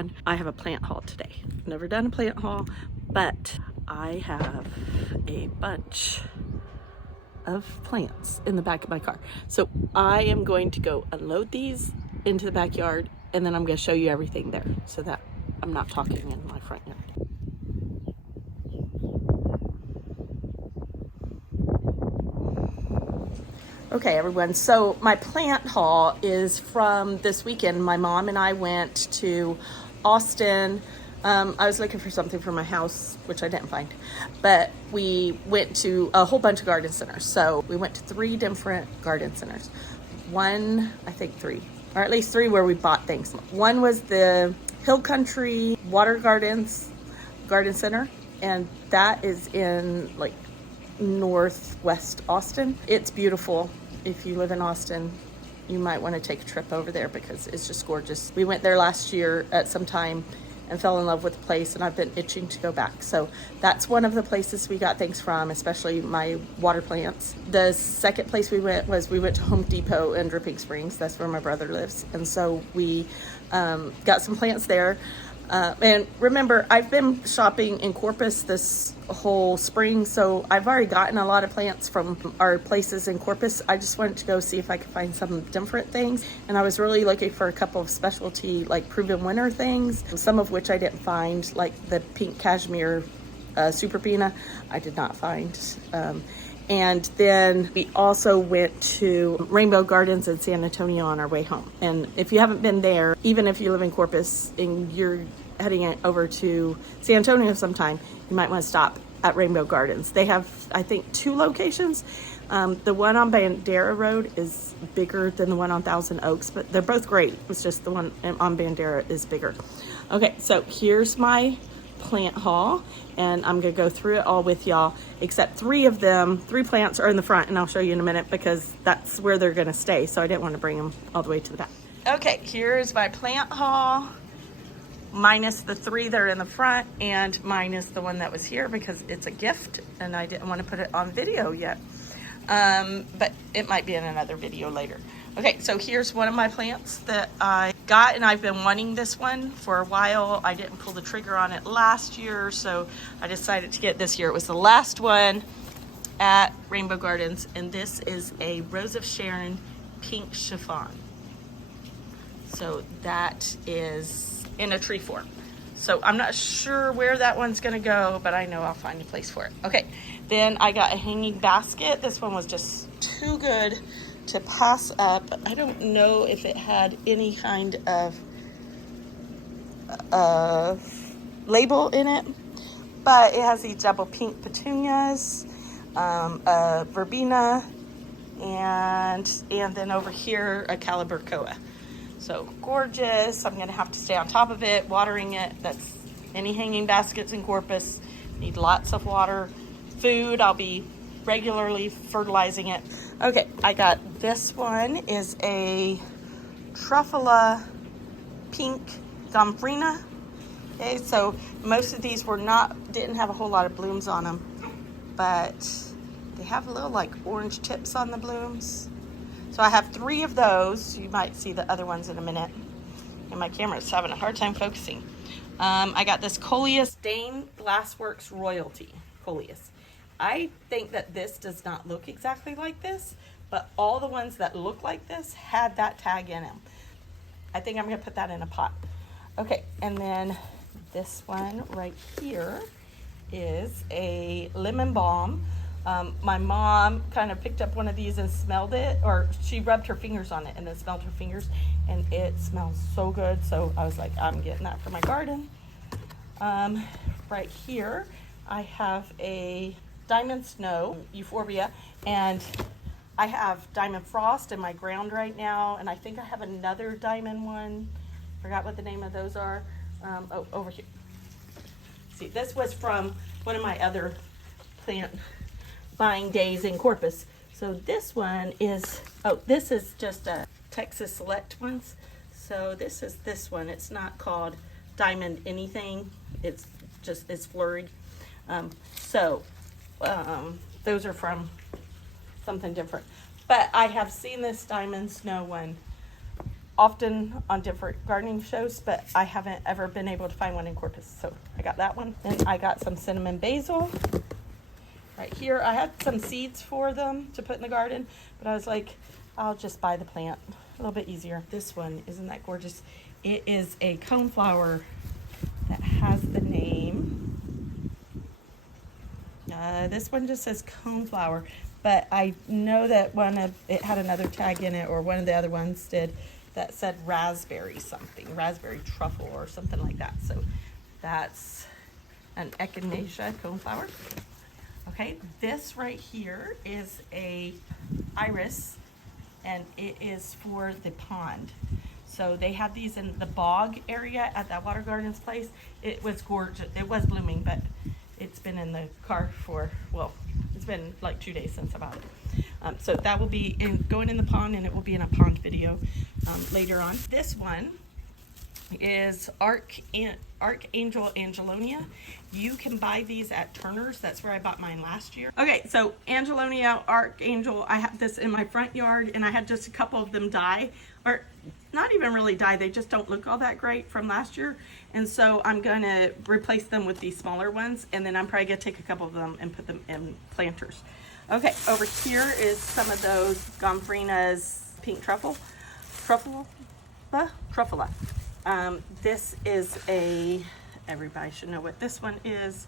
everyone. I have a plant haul today. Never done a plant haul, but I have a bunch of plants in the back of my car. So I am going to go unload these into the backyard, and then I'm going to show you everything there so that I'm not talking in my front yard. Okay, everyone, so my plant haul is from this weekend. My mom and I went to Austin. I was looking for something for my house, which I didn't find, but we went to a whole bunch of garden centers. So we went to 3 different garden centers. One, I think 3, or at least 3 where we bought things. One was the Hill Country Water Gardens Garden Center, and that is in like northwest Austin. It's beautiful. If you live in Austin, you might want to take a trip over there because it's just gorgeous. We went there last year at some time and fell in love with the place, and I've been itching to go back. So that's one of the places we got things from, especially my water plants. The second place we went to Home Depot in Dripping Springs. That's where my brother lives. And so we got some plants there. And remember, I've been shopping in Corpus this whole spring, so I've already gotten a lot of plants from our places in Corpus. I just wanted to go see if I could find some different things, and I was really looking for a couple of specialty, like proven winter things, some of which I didn't find, like the pink cashmere super pina, I did not find. And then we also went to Rainbow Gardens in San Antonio on our way home. And if you haven't been there, even if you live in Corpus and you're heading over to San Antonio sometime, you might want to stop at Rainbow Gardens. They have, I think, 2 locations. The one on Bandera Road is bigger than the one on Thousand Oaks, but they're both great. It's just the one on Bandera is bigger. Okay, so here's my plant haul, and I'm gonna go through it all with y'all, except 3 plants are in the front, and I'll show you in a minute because that's where they're gonna stay, so I didn't want to bring them all the way to the back. Okay, here's my plant haul, minus the 3 that are in the front and minus the one that was here because it's a gift and I didn't want to put it on video yet, but it might be in another video later. Okay, so here's one of my plants that I got, and I've been wanting this one for a while. I didn't pull the trigger on it last year, so I decided to get it this year. It was the last one at Rainbow Gardens, and this is a Rose of Sharon pink chiffon. So that is in a tree form. So I'm not sure where that one's gonna go, but I know I'll find a place for it. Okay, then I got a hanging basket. This one was just too good to pass up. I don't know if it had any kind of label in it, but it has these double pink petunias, a verbena, and then over here a calibrachoa. So gorgeous. I'm gonna have to stay on top of it, watering it. That's any hanging baskets in Corpus need lots of water. Food, I'll be regularly fertilizing it. Okay, I got this one is a Truffula pink gomphrena. Okay, so most of these didn't have a whole lot of blooms on them, but they have little like orange tips on the blooms. So I have 3 of those. You might see the other ones in a minute. And my camera's having a hard time focusing. I got this Coleus Dane Glassworks Royalty Coleus. I think that this does not look exactly like this, but all the ones that look like this had that tag in them. I think I'm gonna put that in a pot. Okay, and then this one right here is a lemon balm. My mom kind of picked up one of these and smelled it, or she rubbed her fingers on it and then smelled her fingers, and it smells so good. So I was like, I'm getting that for my garden. Right here, I have a Diamond Snow Euphorbia, and I have Diamond Frost in my ground right now, and I think I have another diamond one. Forgot what the name of those are. Over here. See, this was from one of my other plant buying days in Corpus. So this one is, this is just a Texas Select ones. So this is this one. It's not called Diamond anything. It's flurried. Those are from something different. But I have seen this Diamond Snow one often on different gardening shows, but I haven't ever been able to find one in Corpus. So I got that one. Then I got some cinnamon basil. Right here, I had some seeds for them to put in the garden, but I was like, I'll just buy the plant. A little bit easier. This one, isn't that gorgeous? It is a coneflower that has the name. This one just says coneflower, but I know that it had another tag in it, or one of the other ones did, that said raspberry something, raspberry truffle or something like that. So that's an echinacea coneflower. Okay, this right here is a iris, and it is for the pond. So they had these in the bog area at that Water Gardens place. It was gorgeous. It was blooming, but it's been in the car for, well, it's been like 2 days since I bought it. So that will be going in the pond, and it will be in a pond video later on. This one is Archangel Angelonia. You can buy these at Turner's. That's where I bought mine last year. Okay, so Angelonia, Archangel, I have this in my front yard, and I had just a couple of them die, or not even really die, they just don't look all that great from last year. And so I'm gonna replace them with these smaller ones, and then I'm probably gonna take a couple of them and put them in planters. Okay, over here is some of those Gomphrina's pink truffula. This is everybody should know what this one is,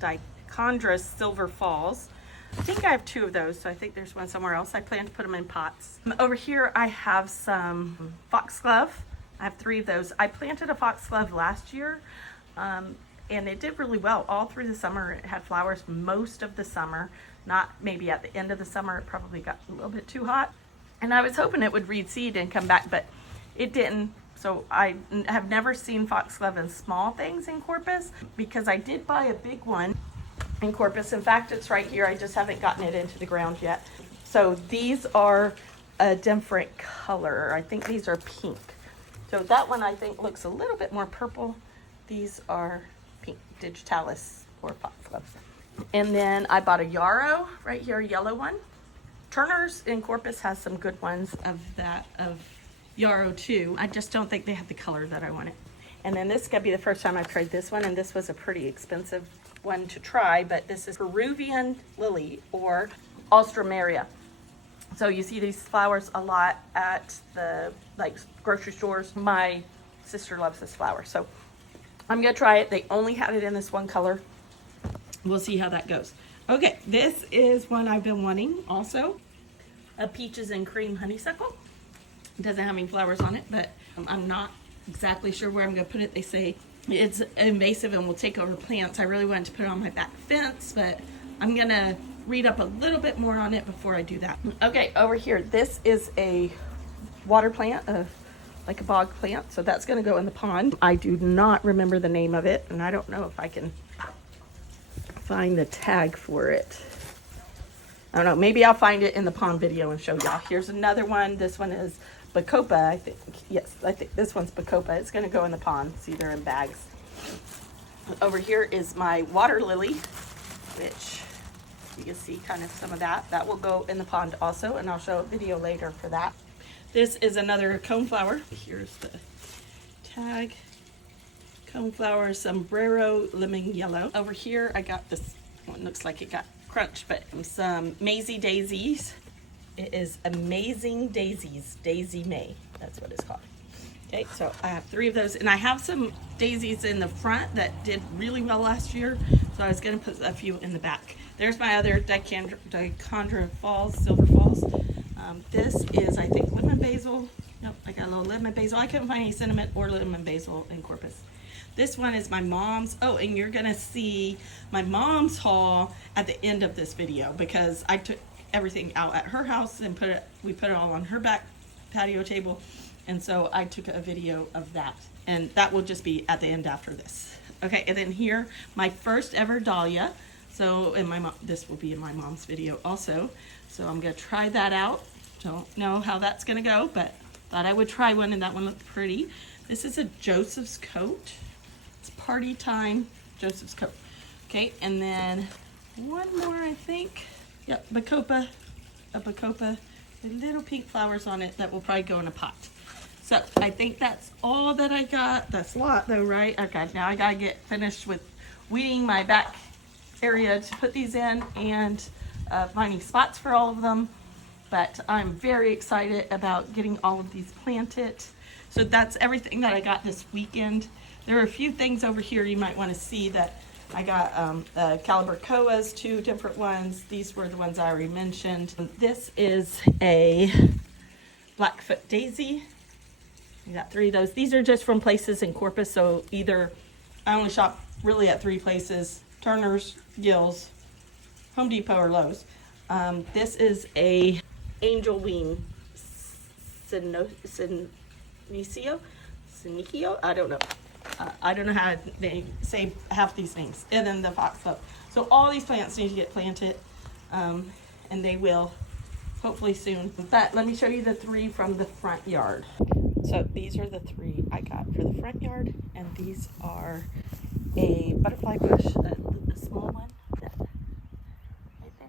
Dichondra Silver Falls. I think I have 2 of those, so I think there's one somewhere else. I plan to put them in pots. Over here I have some foxglove. I have 3 of those. I planted a foxglove last year, and it did really well all through the summer. It had flowers most of the summer, not maybe at the end of the summer. It probably got a little bit too hot. And I was hoping it would reseed and come back, but it didn't. So I have never seen foxglove in small things in Corpus, because I did buy a big one in Corpus. In fact, it's right here. I just haven't gotten it into the ground yet. So these are a different color. I think these are pink. So that one I think looks a little bit more purple. These are pink, digitalis or foxglove. And then I bought a yarrow right here, a yellow one. Turner's in Corpus has some good ones of yarrow too. I just don't think they have the color that I wanted. And then this is gonna be the first time I've tried this one, and this was a pretty expensive one to try, but this is Peruvian lily, or Alstroemeria. So you see these flowers a lot at the grocery stores. My sister loves this flower, so I'm gonna try it. They only had it in this one color. We'll see how that goes. Okay, this is one I've been wanting also, a peaches and cream honeysuckle. It doesn't have any flowers on it, but I'm not exactly sure where I'm gonna put it. They say it's invasive and will take over plants. I really wanted to put it on my back fence, but I'm gonna read up a little bit more on it before I do that. Okay, over here, this is a water plant, like a bog plant, so that's gonna go in the pond. I do not remember the name of it, and I don't know if I can find the tag for it. I don't know, maybe I'll find it in the pond video and show y'all. Here's another one. This one is Bacopa, I think. Yes, I think this one's Bacopa. It's gonna go in the pond. See, they're in bags. Over here is my water lily, which you can see kind of some of that. That will go in the pond also, and I'll show a video later for that. This is another coneflower. Here's the tag. Coneflower Sombrero Lemon Yellow. Over here, I got this one, looks like it got crunched, but some Maisie Daisies. It is Amazing Daisies, Daisy May. That's what it's called. Okay, so I have 3 of those, and I have some daisies in the front that did really well last year, so I was gonna put a few in the back. There's my other Dichondra Falls, Silver Falls. This is, I think, lemon basil. Nope, I got a little lemon basil. I couldn't find any cinnamon or lemon basil in Corpus. This one is my mom's. Oh, and you're gonna see my mom's haul at the end of this video, because I took everything out at her house and we put it all on her back patio table, and so I took a video of that, and that will just be at the end after this. Okay, and then here, my first ever dahlia. So, and this will be in my mom's video also. So I'm gonna try that out. Don't know how that's gonna go, but thought I would try one, and that one looked pretty. This is a Joseph's Coat. It's party time, Joseph's Coat. Okay, and then one more, I think. Yep, Bacopa, a Bacopa with little pink flowers on it that will probably go in a pot. So I think that's all that I got. That's a lot though, right? Okay, now I gotta get finished with weeding my back area to put these in and finding spots for all of them. But I'm very excited about getting all of these planted. So that's everything that I got this weekend. There are a few things over here you might want to see that I got. Calibrachoas, 2 different ones. These were the ones I already mentioned. This is a Blackfoot daisy. I got 3 of those. These are just from places in Corpus, so either I only shop really at 3 places: Turner's, Gill's, Home Depot, or Lowe's. This is a angel wing Senecio? I don't know. I don't know how they say half these names. And then the foxglove. So all these plants need to get planted, and they will hopefully soon. But let me show you the 3 from the front yard. So these are the 3 I got for the front yard, and these are a butterfly bush, a small one, right there.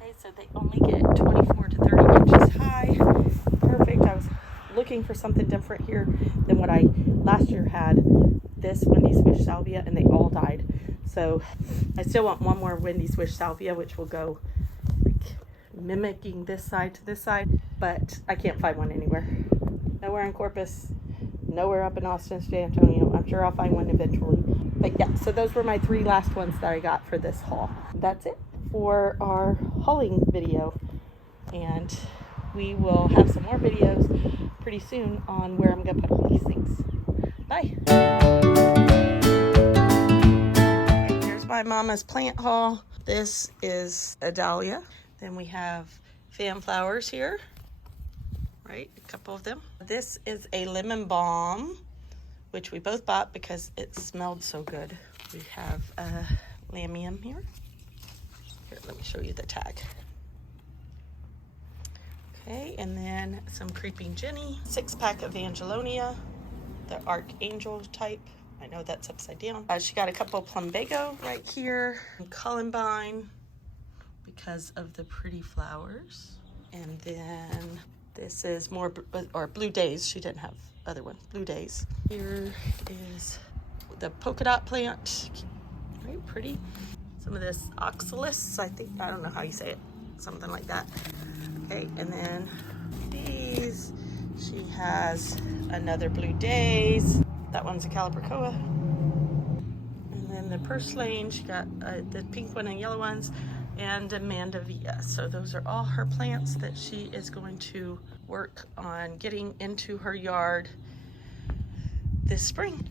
Okay, so they only get 24 to 30 inches high. Perfect. I was looking for something different here than what I last year had. This Windy Swish salvia, and they all died. So I still want one more Windy Swish salvia, which will go like mimicking this side to this side, but I can't find one anywhere. Nowhere in Corpus, nowhere up in Austin, San Antonio. I'm sure I'll find one eventually. But yeah, so those were my 3 last ones that I got for this haul. That's it for our hauling video. And we will have some more videos pretty soon on where I'm going to put all these things. Bye. Here's my mama's plant haul. This is a dahlia. Then we have fan flowers here. Right, a couple of them. This is a lemon balm, which we both bought because it smelled so good. We have a lamium here. Here, let me show you the tag. Okay, and then some creeping Jenny. 6-pack of Angelonia, the archangel type. I know that's upside down. She got a couple of plumbago right here. And columbine because of the pretty flowers. And then this is more, or blue days. She didn't have other ones. Blue days. Here is the polka dot plant. Very pretty. Some of this oxalis, I think. I don't know how you say it. Something like that. Okay, and then these. She has another blue days. That one's a calibrachoa. And then the purslane. She got the pink one and yellow ones. And Amanda Villa. So those are all her plants that she is going to work on getting into her yard this spring.